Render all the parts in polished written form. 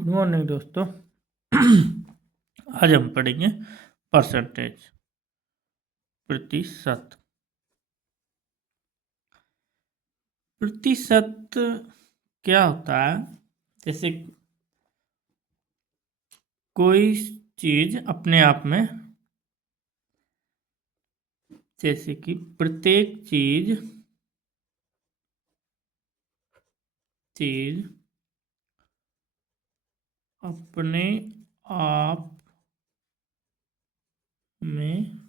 Good morning दोस्तों। आज हम पढ़ेंगे परसेंटेज, प्रतिशत। प्रतिशत क्या होता है? जैसे कोई चीज अपने आप में, जैसे कि प्रत्येक चीज अपने आप में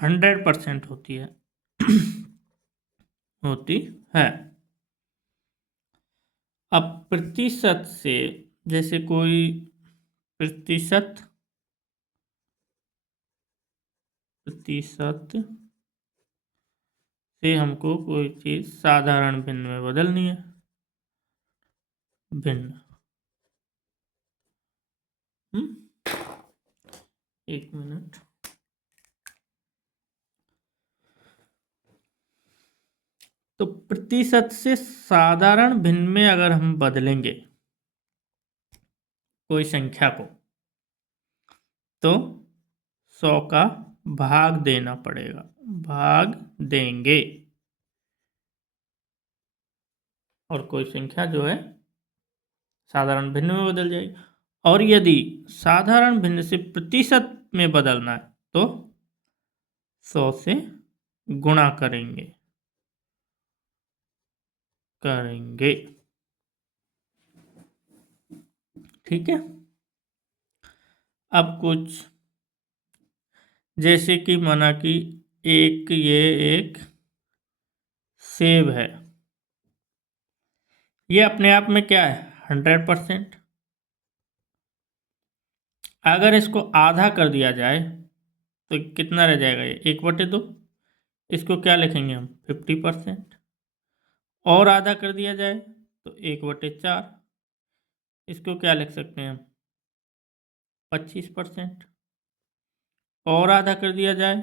100% होती है। होती है। अब प्रतिशत से, जैसे कोई प्रतिशत से हमको कोई चीज साधारण भिन्न में बदलनी है। भिन्न, एक मिनट। तो प्रतिशत से साधारण भिन्न में अगर हम बदलेंगे कोई संख्या को, तो 100 का भाग देना पड़ेगा, भाग देंगे, और कोई संख्या जो है साधारण भिन्न में बदल जाएगी। और यदि साधारण भिन्न से प्रतिशत में बदलना है तो 100 से गुणा करेंगे। ठीक है। अब कुछ, जैसे कि माना कि ये एक सेब है, ये अपने आप में क्या है? 100%। अगर इसको आधा कर दिया जाए तो कितना रह जाएगा? ये 1/2। इसको क्या लिखेंगे हम? 50%। और आधा कर दिया जाए तो 1/4। इसको क्या लिख सकते हैं हम? 25%। और आधा कर दिया जाए,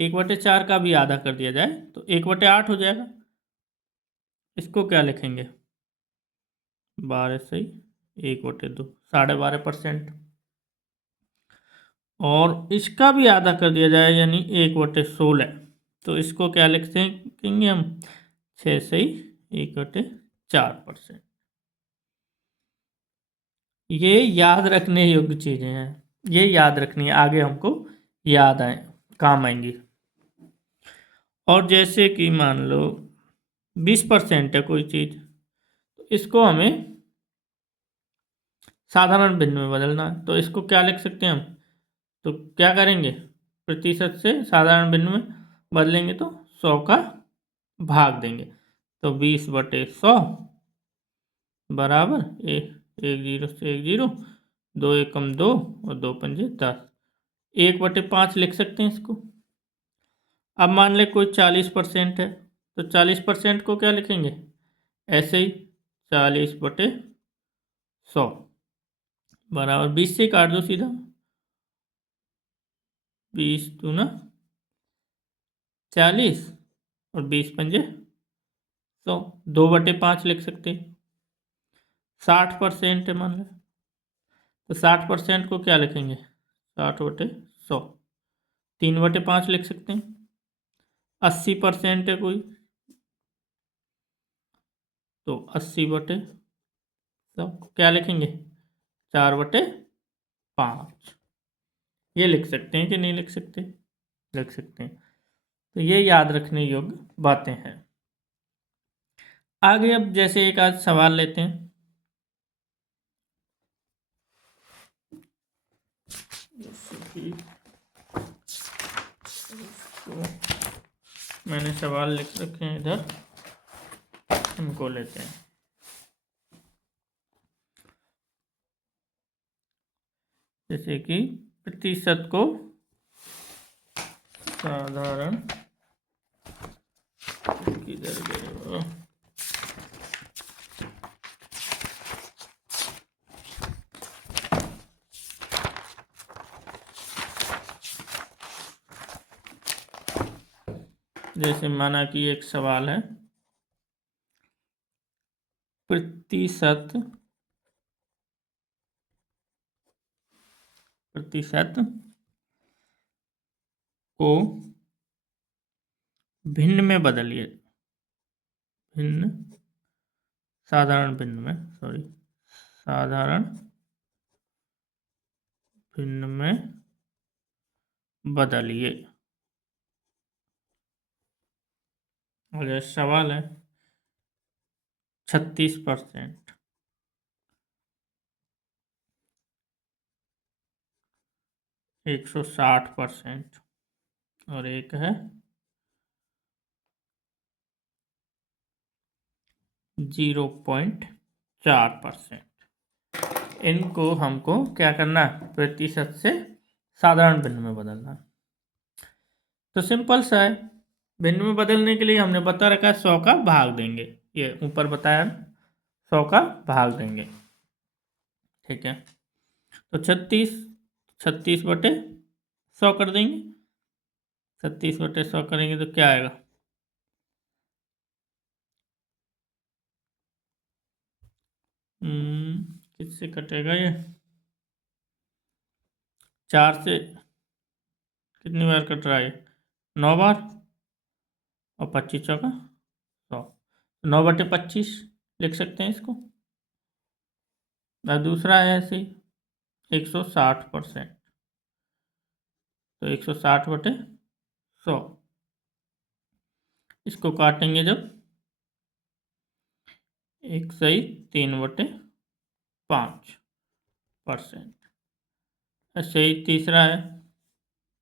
1/4 का भी आधा कर दिया जाए तो 1/8 हो जाएगा। इसको क्या लिखेंगे? 12 से 1/2, 12.5%। और इसका भी आधा कर दिया जाए यानी 1/16, तो इसको क्या लिख सकेंगे हम? 6 से 1/4%। ये याद रखने योग्य चीजें हैं, ये याद रखनी है, आगे हमको याद आए, काम आएंगी। और जैसे कि मान लो 20% है कोई चीज, तो इसको हमें साधारण भिन्न में बदलना है, तो इसको क्या लिख सकते हैं हम? तो क्या करेंगे? प्रतिशत से साधारण भिन्न में बदलेंगे तो 100 का भाग देंगे, तो 20/100 बराबर 1 0 से 1 0, 2 एकम 2 और 2 पंजे 10। 1/5 लिख सकते हैं इसको। अब मान ले कोई 40% है, तो 40% को क्या लिखेंगे? ऐसे ही 40/100 बराबर 20 से काट दो सीधा, 20 दूना 40 और 20 पंजे 100, 2/5 लिख सकते हैं। 60% है मान लो, तो 60% को क्या लिखेंगे? 60/100, 3/5 लिख सकते हैं। 80% है कोई, तो 80/100 क्या लिखेंगे? 4/5। ये लिख सकते हैं कि नहीं लिख सकते? लिख सकते हैं। तो ये याद रखने योग्य बातें हैं। आगे अब जैसे एक आज सवाल लेते हैं। मैंने सवाल लिख रखे हैं इधर, इनको लेते हैं। जैसे कि प्रतिशत को साधारण, किधर गए वो? जैसे माना कि एक सवाल है प्रतिशत को भिन्न में बदलिए, साधारण भिन्न में बदलिए। और यह सवाल है 36%, 160% और एक है 0.4%। इनको हमको क्या करना है, प्रतिशत से साधारण भिन्न में बदलना है। तो सिंपल सा है, भिन्न में बदलने के लिए हमने बता रखा है 100 का भाग देंगे, ये ऊपर बताया 100 का भाग देंगे, ठीक है। तो 36 बटे 100 कर देंगे, 36 बटे 100 करेंगे तो क्या आएगा, किससे कटेगा ये, 4 से कितनी बार कट रहा है, 9 बार, और 25 चौका 100, 9 बटे 25 लिख सकते हैं इसको। और दूसरा है ऐसे 160%, तो 160 बटे 100, इसको काटेंगे जब 1 सही 3 बटे 5%। ऐसे ही तीसरा है,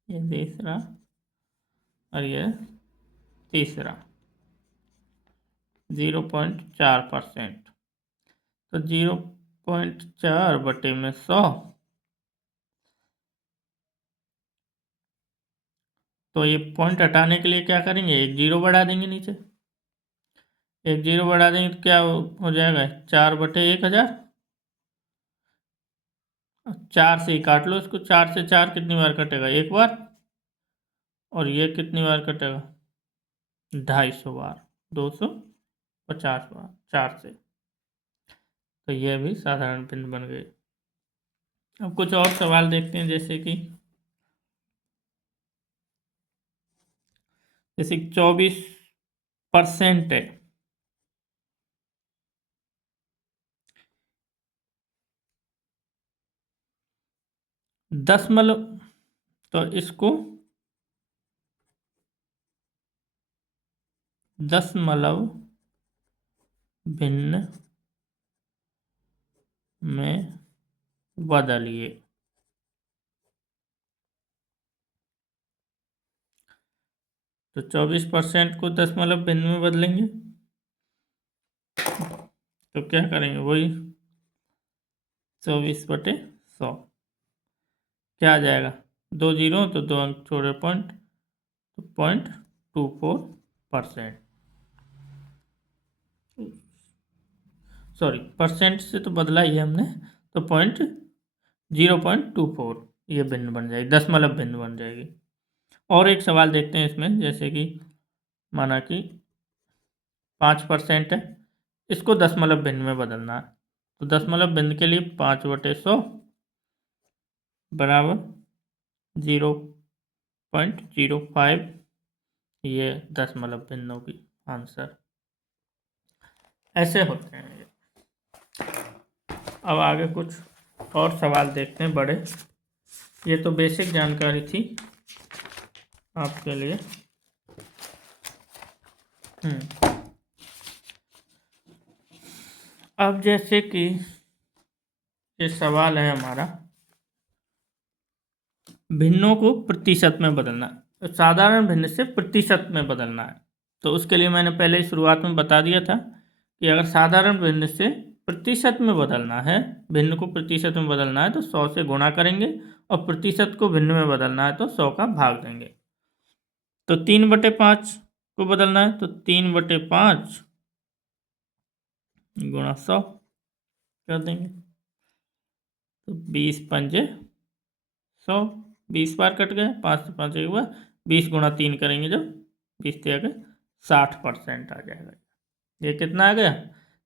ये तीसरा और ये तीसरा 0.4%, तो 0.4 बटे में 100, तो ये पॉइंट हटाने के लिए क्या करेंगे, एक जीरो बढ़ा देंगे, नीचे एक जीरो बढ़ा देंगे तो क्या हो जाएगा, 4 बटे 1000, 4 से ही काट लो इसको, 4 से 4 कितनी बार कटेगा, एक बार, और ये कितनी बार कटेगा, 250 बार, 250 बार 4 से, तो यह भी साधारण भिन्न बन गए। अब कुछ और सवाल देखते हैं, जैसे 24% है, 10 तो इसको 10 भिन्न में बदलिए। तो 24% को 10 भिन्न में बदलेंगे तो क्या करेंगे, वही 24 बटे 100, क्या आ जाएगा, 2 जीरो तो 2 अंक छोड़े पॉइंट, तो 0.24%, सॉरी परसेंट से तो बदला ही है हमने, तो 0.24 ये भिन्न बन जाएगी, 10 भिन्न बन जाएगी। और एक सवाल देखते हैं इसमें, जैसे कि माना कि 5% है, इसको 10 भिन्न में बदलना है, तो 10 भिन्न के लिए 5 बटे 100 बराबर 0.05, ये 10 भिन्नों की आंसर ऐसे होते हैं। अब आगे कुछ और सवाल देखते हैं बड़े, ये तो बेसिक जानकारी थी आपके लिए। अब जैसे कि ये सवाल है हमारा, भिन्नों को प्रतिशत में बदलना, तो साधारण भिन्न से प्रतिशत में बदलना है। तो उसके लिए मैंने पहले ही शुरुआत में बता दिया था कि अगर साधारण भिन्न से प्रतिशत में बदलना है, भिन्न को प्रतिशत में बदलना है तो 100 से गुणा करेंगे, और प्रतिशत को भिन्न में बदलना है तो 100 का भाग देंगे। तो 3/5 को बदलना है तो 3/5 गुणा 100 कर देंगे, तो 20 पंजे 100, 20 बार कट गए, 5 से 5 एक बार, 20 गुणा 3 करेंगे जब 20 से आगे 60% आ जाएगा। ये कितना आ गया,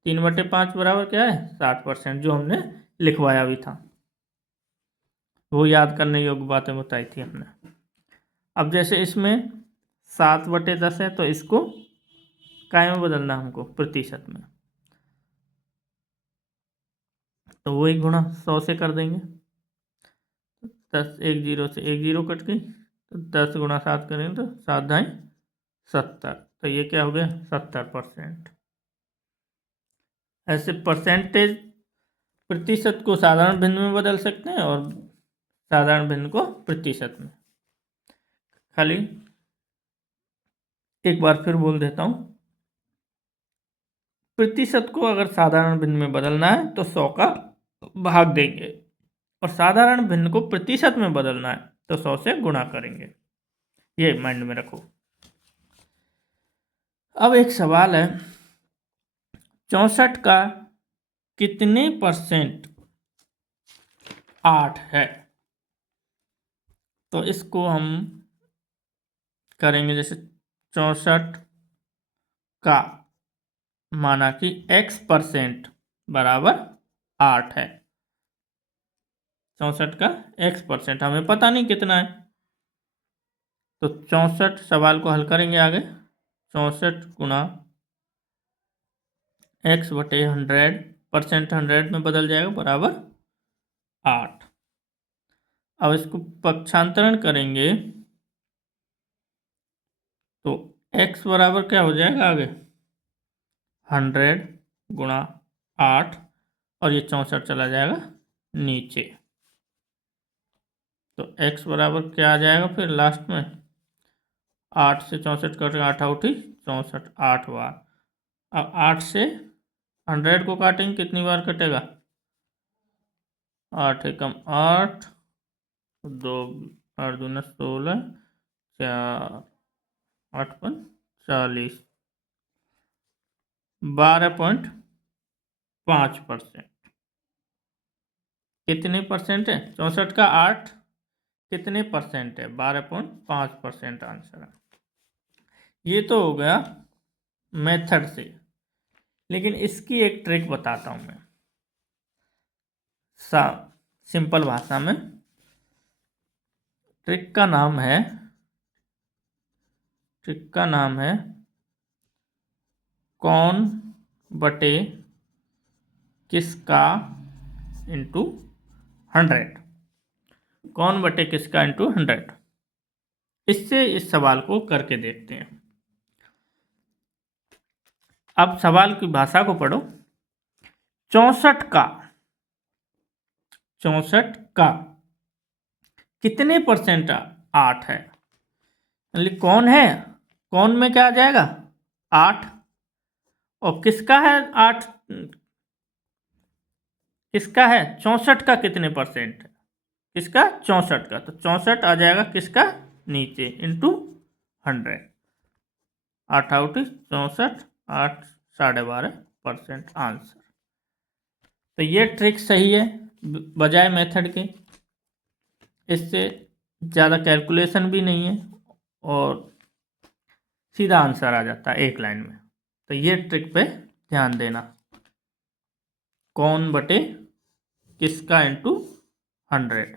3/5 बराबर क्या है 60%, जो हमने लिखवाया भी था, वो याद करने योग्य बातें बताई थी हमने। अब जैसे इसमें 7/10 है तो इसको काय में बदलना है हमको, प्रतिशत में, तो वही गुणा 100 से कर देंगे। 10, एक जीरो से एक जीरो कट गई, तो 10 गुणा 7 करेंगे तो 7 ढाई 70, तो ये क्या हो गया 70%। ऐसे परसेंटेज प्रतिशत को साधारण भिन्न में बदल सकते हैं और साधारण भिन्न को प्रतिशत में। खाली एक बार फिर बोल देता हूँ, प्रतिशत को अगर साधारण भिन्न में बदलना है तो 100 का भाग देंगे, और साधारण भिन्न को प्रतिशत में बदलना है तो 100 से गुणा करेंगे। ये माइंड में रखो। अब एक सवाल है, 64 का कितने परसेंट 8 है? तो इसको हम करेंगे, जैसे 64 का माना कि x% बराबर 8 है। 64 का x% हमें पता नहीं कितना है, तो 64 सवाल को हल करेंगे आगे। 64 गुणा x/100, परसेंट 100 में बदल जाएगा, बराबर 8। अब इसको पक्षांतरण करेंगे तो x बराबर क्या हो जाएगा आगे 100 गुणा 8, और ये 64 चला जाएगा नीचे, तो x बराबर क्या आ जाएगा फिर लास्ट में 8 से 64 कटेगा, 8 उठी 64, 8 बार। अब 8 से 100 को काटेंगे, कितनी बार कटेगा 8 एकम 8, 2 8 दूना 16, 4 8 5 40, 12.5%। कितने परसेंट है 64 का 8 कितने परसेंट है 12.5% आंसर है। ये तो हो गया मेथड से, लेकिन इसकी एक ट्रिक बताता हूं मैं सिंपल भाषा में। ट्रिक का नाम है कौन बटे किसका इंटू 100। कौन बटे किसका इंटू 100। इससे इस सवाल को करके देखते हैं। अब सवाल की भाषा को पढ़ो। 64 का कितने परसेंट 8 है, मतलब कौन है, कौन में क्या आ जाएगा 8, और किसका है 8, किसका है 64 का कितने परसेंट है, किसका 64 का, तो 64 आ जाएगा किसका नीचे इंटू 100, 8 आउट 64, 8 12.5% आंसर। तो ये ट्रिक सही है बजाय मेथड के, इससे ज़्यादा कैलकुलेशन भी नहीं है और सीधा आंसर आ जाता है एक लाइन में। तो ये ट्रिक पे ध्यान देना, कौन बटे किसका इंटू 100।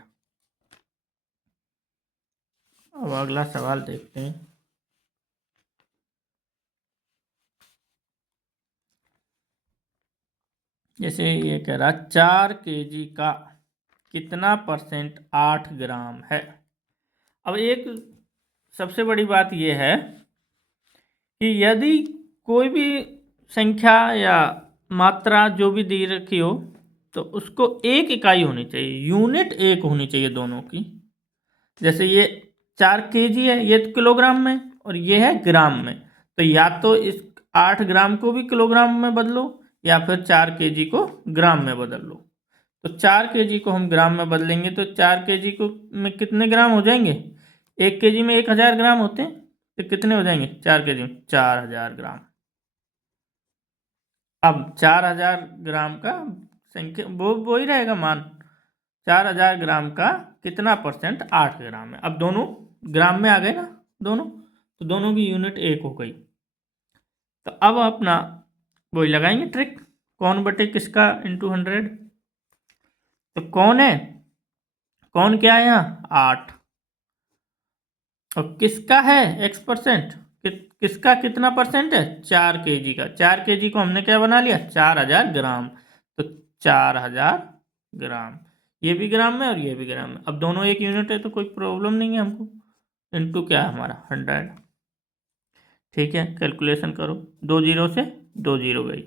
अब अगला सवाल देखते हैं। जैसे ये कह रहा 4 kg का कितना परसेंट 8 ग्राम है। अब एक सबसे बड़ी बात यह है कि यदि कोई भी संख्या या मात्रा जो भी दी रखी हो तो उसको एक इकाई होनी चाहिए, यूनिट एक होनी चाहिए दोनों की। जैसे ये 4 kg है, ये तो किलोग्राम में, और ये है ग्राम में, तो या तो इस 8 ग्राम को भी किलोग्राम में बदलो या फिर 4 kg को ग्राम में बदल लो। तो 4 kg को हम ग्राम में बदलेंगे तो 4 kg को में कितने ग्राम हो जाएंगे, 1 kg में 1000 ग्राम होते हैं, तो कितने हो जाएंगे 4 kg में 4000 ग्राम। अब 4000 ग्राम का संख्या वो ही रहेगा मान, 4000 ग्राम का कितना परसेंट 8 ग्राम है। अब दोनों ग्राम में आ गए ना दोनों, तो दोनों की यूनिट एक हो गई। तो अब अपना वही लगाएंगे ट्रिक, कौन बटे किसका इंटू 100, तो कौन है, कौन क्या है यहाँ 8, और किसका है x%, किसका कितना परसेंट है 4 kg का, 4 kg को हमने क्या बना लिया 4000 ग्राम, तो 4000 ग्राम, ये भी ग्राम में और ये भी ग्राम में, अब दोनों एक यूनिट है तो कोई प्रॉब्लम नहीं है हमको, इनटू क्या है हमारा 100। ठीक है, कैलकुलेशन करो, 2 जीरो से 2 जीरो गई,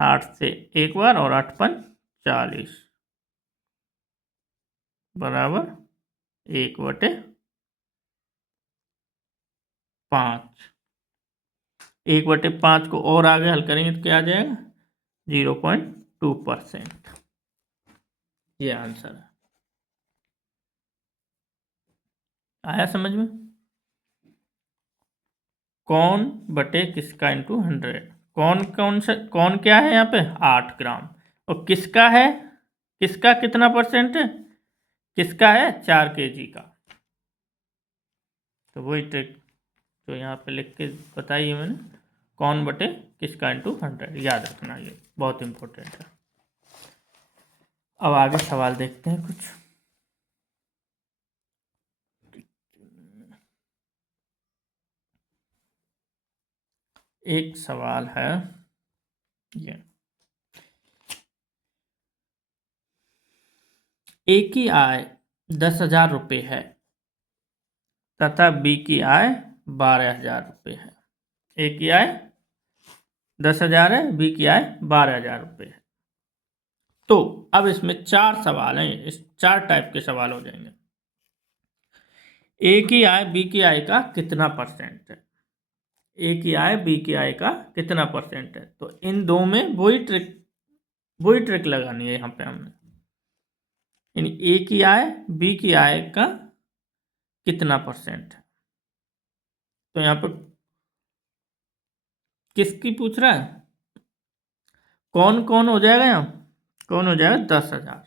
8 से एक बार और 8 पन 40 बराबर 1/5, 1/5 को और आगे हल करेंगे तो क्या आ जाएगा 0.2%, ये आंसर है। आया समझ में, कौन बटे किसका इंटू 100, कौन क्या है यहाँ पे 8 ग्राम, और किसका है, किसका कितना परसेंट है, किसका है 4 kg का, तो वही ट्रिक जो यहाँ पे लिख के बताई है मैंने, कौन बटे किसका इंटू 100, याद रखना ये बहुत इंपॉर्टेंट है। अब आगे सवाल देखते हैं कुछ। एक सवाल है ये, ए की आय 10,000 रुपये है तथा बी की आय 12,000 रुपये है। ए की आय 10,000 है, बी की आय 12,000 रुपये है। तो अब इसमें 4 सवाल हैं, इस 4 टाइप के सवाल हो जाएंगे। ए की आय बी की आय का कितना परसेंट है, ए की आय बी की आय का कितना परसेंट है, तो इन दो में वही ट्रिक लगानी है यहाँ पे हमने, यानी ए की आय बी की आय का कितना परसेंट है, तो यहाँ पर किसकी पूछ रहा है, कौन कौन हो जाएगा यहाँ, कौन हो जाएगा 10,000,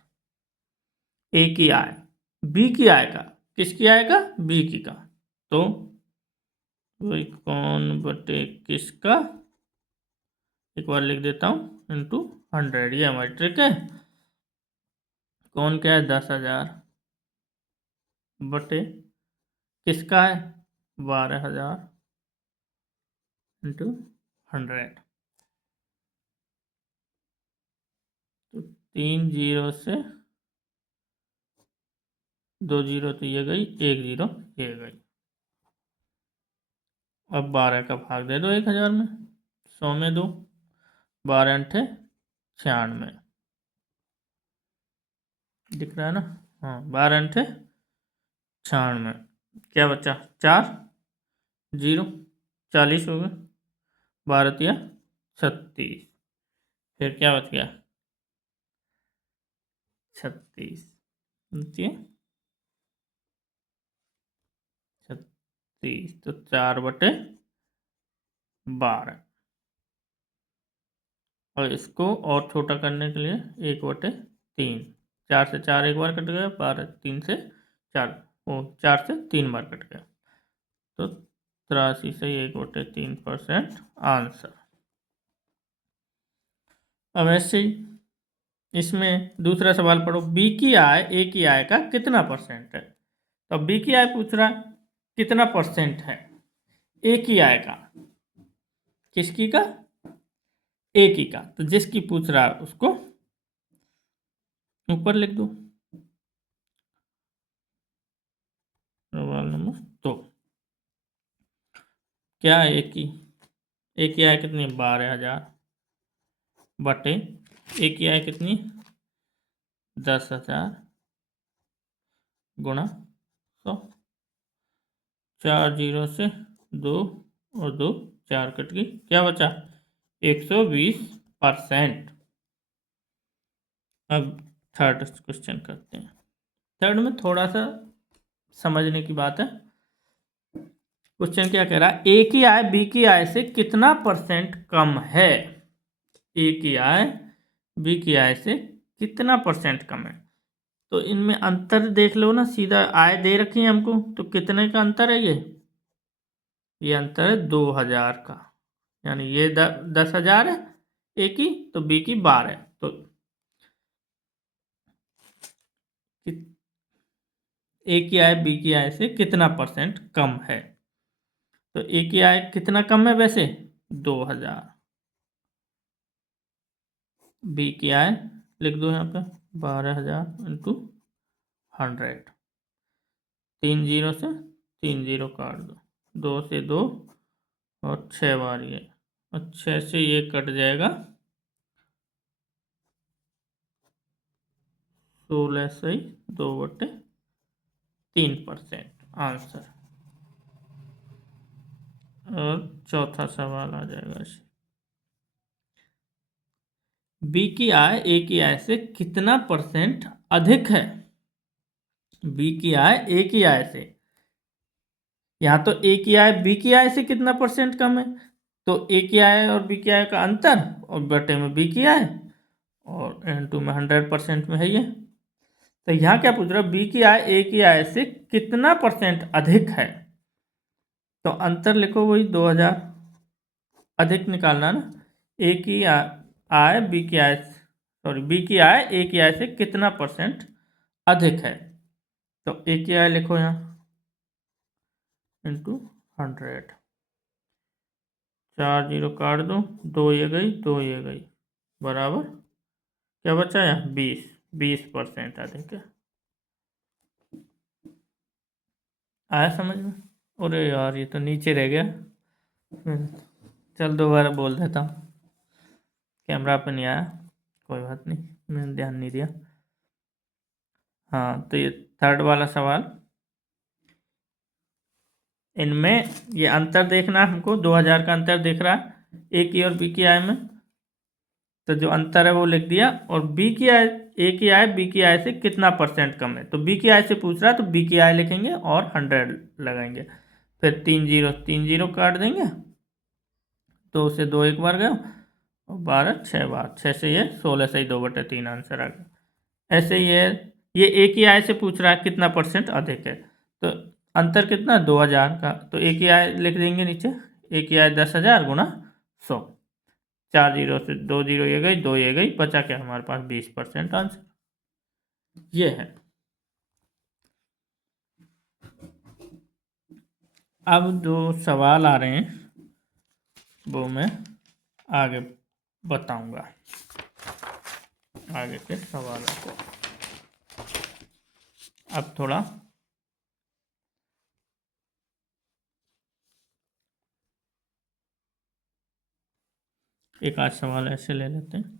ए की आय, बी की आय का, किसकी आय का बी की का, तो वही कौन बटे किसका, एक बार लिख देता हूँ इंटू 100, ये हमारी ट्रिक है। कौन क्या है 10,000 बटे किसका है 12,000 इंटू 100, तो 3 जीरो से 2 जीरो तो ये गई, 1 जीरो ये गई, अब 12 का भाग दे दो 1,000 में, 100 में दो, 12 अंठे 96, दिख रहा है ना, हाँ 12 अंठे 96, क्या बचा 4 जीरो 40 हो गए, 12 या 36, फिर क्या बच गया 36, 36, तो 4/12, और इसको और छोटा करने के लिए 1/3, 4 से 4 एक बार कट गया, 12 3 से 4, वो 4 से 3 बार कट गया, तो 83 से 1/3% आंसर। अब ऐसे ही इसमें दूसरा सवाल पढ़ो, बी की आय ए की आय का कितना परसेंट है, तो बी की आय पूछ रहा है कितना परसेंट है ए की आय का, किसकी का ए की का, तो जिसकी पूछ रहा है उसको ऊपर लिख दो, सवाल नंबर 2, क्या है ए की आय कितनी 12,000 बटे ए की आय कितनी 10,000 गुणा 100, 4 जीरो से 2 और 2 4 कट गई, क्या बचा 120%। अब थर्ड क्वेश्चन करते हैं, थर्ड में थोड़ा सा समझने की बात है। क्वेश्चन क्या कह रहा है, ए की आय बी की आय से कितना परसेंट कम है, ए की आय बी की आय से कितना परसेंट कम है, तो इनमें अंतर देख लो ना, सीधा आय दे रखी है हमको, तो कितने का अंतर है ये अंतर है 2,000 का, यानी ये 10,000 है ए की, तो बी की 12 है। तो ए की आय बी की आय से कितना परसेंट कम है? तो ए की आय कितना कम है वैसे? 2,000। बी की आय लिख दो यहाँ पे 12,000 इंटू 100। 3 जीरो से 3 जीरो काट दो, 2 से 2 और 6 बार ये, और 6 से ये कट जाएगा, 16 सही 2/3% आंसर। और चौथा सवाल आ जाएगा इसे, बी की आय ए की आय से कितना परसेंट अधिक है? बी की आय ए की आय से, यहाँ तो ए की आय बी की आय से कितना परसेंट कम है, तो ए की आय और बी की आय का अंतर और बटे में बी की आय, और इनटू में 100% में है ये। तो यहाँ क्या पूछ रहा है, बी की आय ए की आय से कितना परसेंट अधिक है? तो अंतर लिखो वही 2,000, अधिक निकालना ना। ए की आय बी की आय, सॉरी बी की आय ए की आय से कितना परसेंट अधिक है? तो ए की आय लिखो यहाँ इंटू 100, 4 जीरो काट दो, 2 ये गई 2 ये गई, बराबर क्या बचा यहाँ 20% अधिक है। आया समझ में? अरे यार ये तो नीचे रह गया। चल दोबारा बोल देता हूँ, कैमरा पे नहीं आया, कोई बात नहीं, मैंने ध्यान नहीं दिया। हाँ तो ये थर्ड वाला सवाल, इनमें ये अंतर देखना हमको, 2,000 का अंतर दिख रहा है ए की और बी की आय में, तो जो अंतर है वो लिख दिया। और बी की आय ए की आय बी की आय से कितना परसेंट कम है, तो बी की आय से पूछ रहा है तो बी की आय लिखेंगे और 100 लगाएंगे, फिर 3 जीरो काट देंगे, 2 से 2 एक बार गया, और 12 6 बार, 6 से ये 16 से ही 2/3 आंसर आ गया। ऐसे ही है, ये ए की आय से पूछ रहा है कितना परसेंट अधिक है, तो अंतर कितना 2,000 का, तो ए की आय लिख देंगे नीचे, ए की आय 10,000 गुना 100, 4 जीरो से 2 जीरो ये गई 2 ये गई, बचा क्या हमारे पास 20% आंसर, ये है। अब जो सवाल आ रहे हैं वो मैं आगे बताऊंगा, आगे के सवालों को। अब थोड़ा एक आध सवाल ऐसे ले लेते हैं।